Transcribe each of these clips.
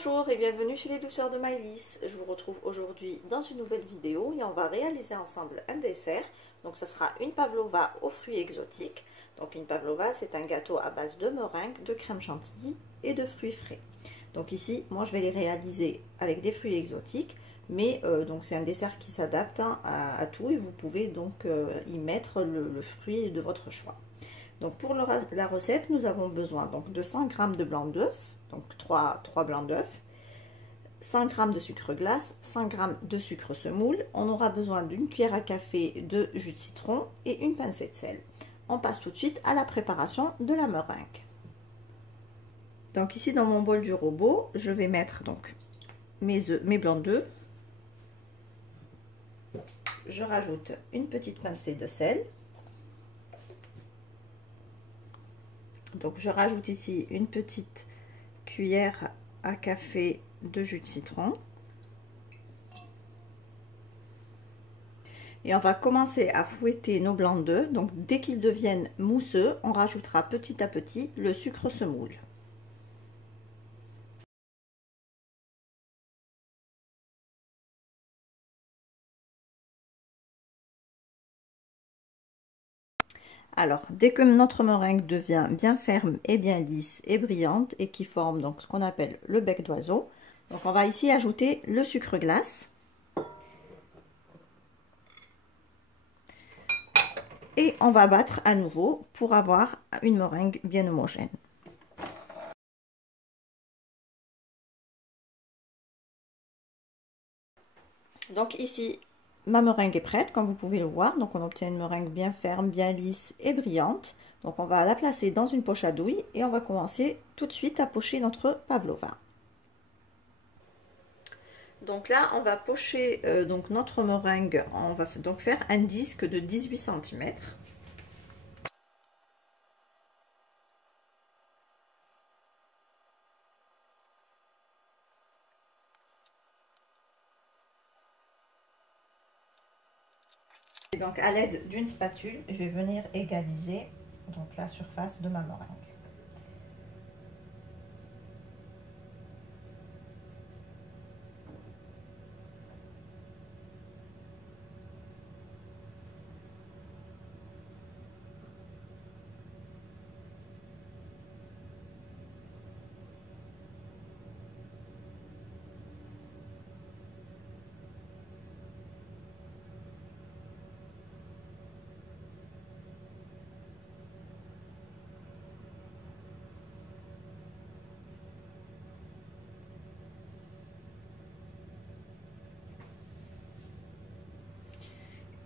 Bonjour et bienvenue chez les douceurs de Maëlys. Je vous retrouve aujourd'hui dans une nouvelle vidéo et on va réaliser ensemble un dessert. Donc ça sera une pavlova aux fruits exotiques. Donc une pavlova, c'est un gâteau à base de meringue, de crème chantilly et de fruits frais. Donc ici, moi je vais les réaliser avec des fruits exotiques, mais donc c'est un dessert qui s'adapte à tout et vous pouvez donc y mettre le fruit de votre choix. Donc pour la recette, nous avons besoin donc de 100 g de blanc d'œuf, donc 3 blancs d'œufs, 100 g de sucre glace, 100 g de sucre semoule. On aura besoin d'une cuillère à café de jus de citron et une pincée de sel. On passe tout de suite à la préparation de la meringue. Donc ici dans mon bol du robot, je vais mettre donc mes blancs d'œufs. Je rajoute une petite pincée de sel. Donc je rajoute ici une petite cuillère à café de jus de citron. Et on va commencer à fouetter nos blancs d'œufs. Donc dès qu'ils deviennent mousseux, on rajoutera petit à petit le sucre semoule. Alors, dès que notre meringue devient bien ferme et bien lisse et brillante et qui forme donc ce qu'on appelle le bec d'oiseau, donc on va ici ajouter le sucre glace. Et on va battre à nouveau pour avoir une meringue bien homogène. Donc ici, ma meringue est prête, comme vous pouvez le voir. Donc on obtient une meringue bien ferme, bien lisse et brillante. Donc on va la placer dans une poche à douille et on va commencer tout de suite à pocher notre pavlova. Donc là, on va pocher donc notre meringue. On va donc faire un disque de 18 cm. Et donc à l'aide d'une spatule, je vais venir égaliser donc la surface de ma meringue.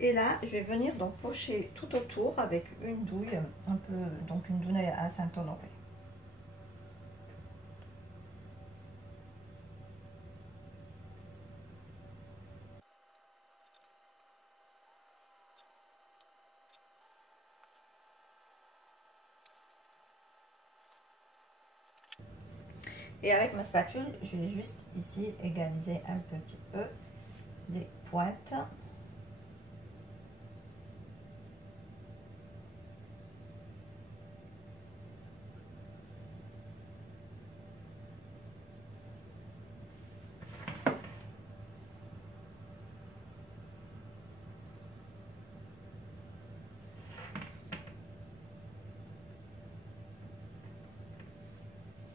Et là, je vais venir donc pocher tout autour avec une douille, un peu, donc une douille à Saint-Honoré. Et avec ma spatule, je vais juste ici égaliser un petit peu les pointes.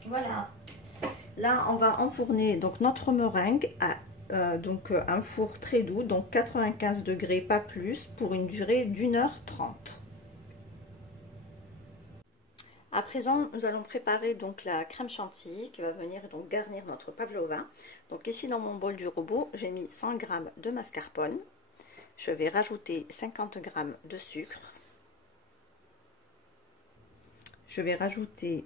Voilà. Là, on va enfourner donc notre meringue à donc un four très doux, donc 95 degrés, pas plus, pour une durée d'1h30. À présent, nous allons préparer donc la crème chantilly qui va venir donc garnir notre pavlova. Donc ici dans mon bol du robot, j'ai mis 100 g de mascarpone. Je vais rajouter 50 g de sucre. Je vais rajouter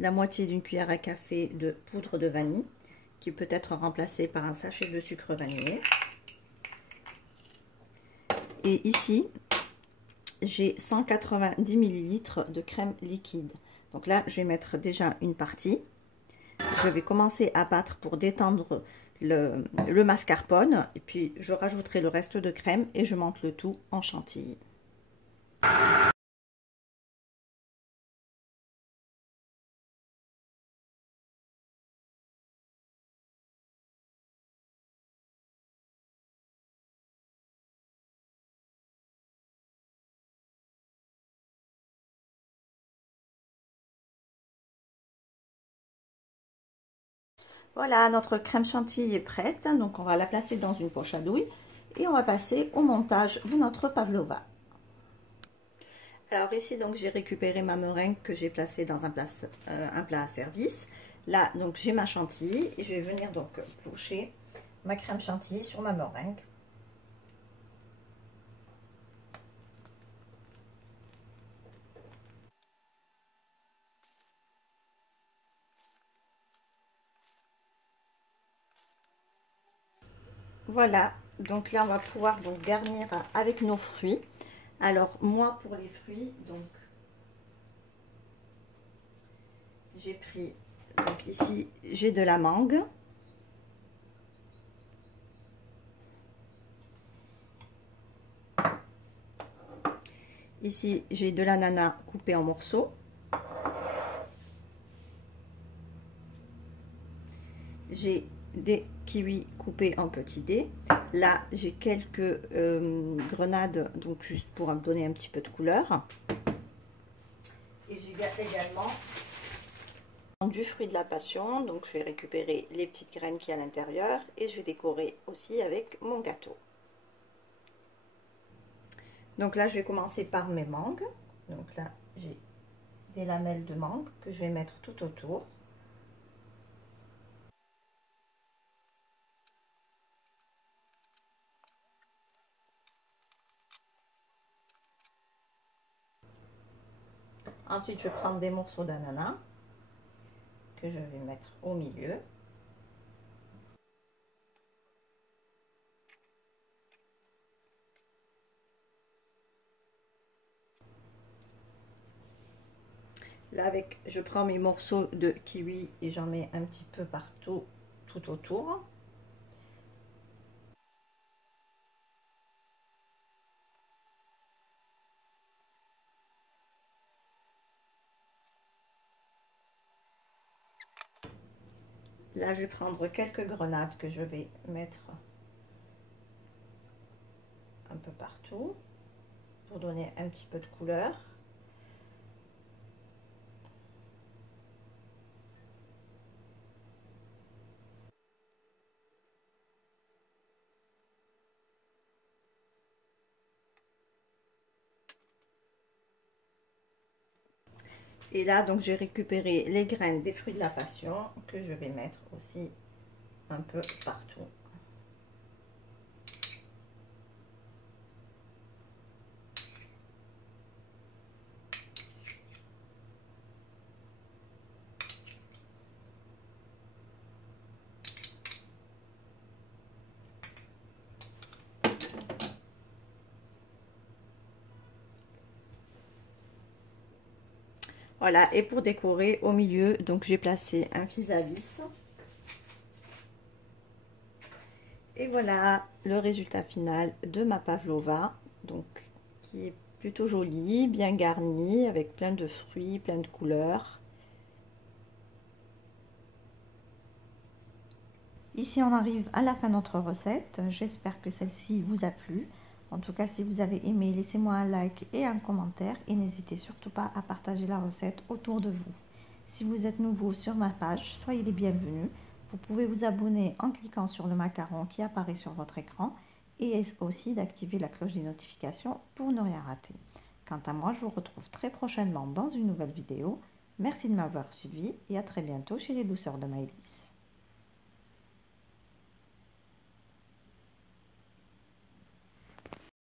la moitié d'une cuillère à café de poudre de vanille qui peut être remplacée par un sachet de sucre vanillé. Et ici, j'ai 190 ml de crème liquide. Donc là, je vais mettre déjà une partie. Je vais commencer à battre pour détendre le mascarpone. Et puis, je rajouterai le reste de crème et je monte le tout en chantilly. Voilà, notre crème chantilly est prête, donc on va la placer dans une poche à douille et on va passer au montage de notre pavlova. Alors ici, donc j'ai récupéré ma meringue que j'ai placée dans un plat à service. Là, donc j'ai ma chantilly et je vais venir donc plocher ma crème chantilly sur ma meringue. Voilà, donc là on va pouvoir donc garnir avec nos fruits. Alors moi pour les fruits, donc j'ai pris, donc ici j'ai de la mangue. Ici j'ai de l'ananas coupé en morceaux. J'ai des kiwis coupés en petits dés. Là, j'ai quelques grenades, donc juste pour me donner un petit peu de couleur. Et j'ai également du fruit de la passion, donc je vais récupérer les petites graines qui y a à l'intérieur et je vais décorer aussi avec mon gâteau. Donc là, je vais commencer par mes mangues. Donc là, j'ai des lamelles de mangue que je vais mettre tout autour. Ensuite, je prends des morceaux d'ananas que je vais mettre au milieu. Là, je prends mes morceaux de kiwi et j'en mets un petit peu partout, tout autour. Là, je vais prendre quelques grenades que je vais mettre un peu partout pour donner un petit peu de couleur. Et là, donc, j'ai récupéré les graines des fruits de la passion que je vais mettre aussi un peu partout. Voilà, et pour décorer au milieu, donc j'ai placé un physalis. Et voilà le résultat final de ma pavlova, donc qui est plutôt jolie, bien garnie, avec plein de fruits, plein de couleurs. Ici, on arrive à la fin de notre recette. J'espère que celle-ci vous a plu. En tout cas, si vous avez aimé, laissez-moi un like et un commentaire. Et n'hésitez surtout pas à partager la recette autour de vous. Si vous êtes nouveau sur ma page, soyez les bienvenus. Vous pouvez vous abonner en cliquant sur le macaron qui apparaît sur votre écran. Et aussi d'activer la cloche des notifications pour ne rien rater. Quant à moi, je vous retrouve très prochainement dans une nouvelle vidéo. Merci de m'avoir suivi et à très bientôt chez les douceurs de Maëlys.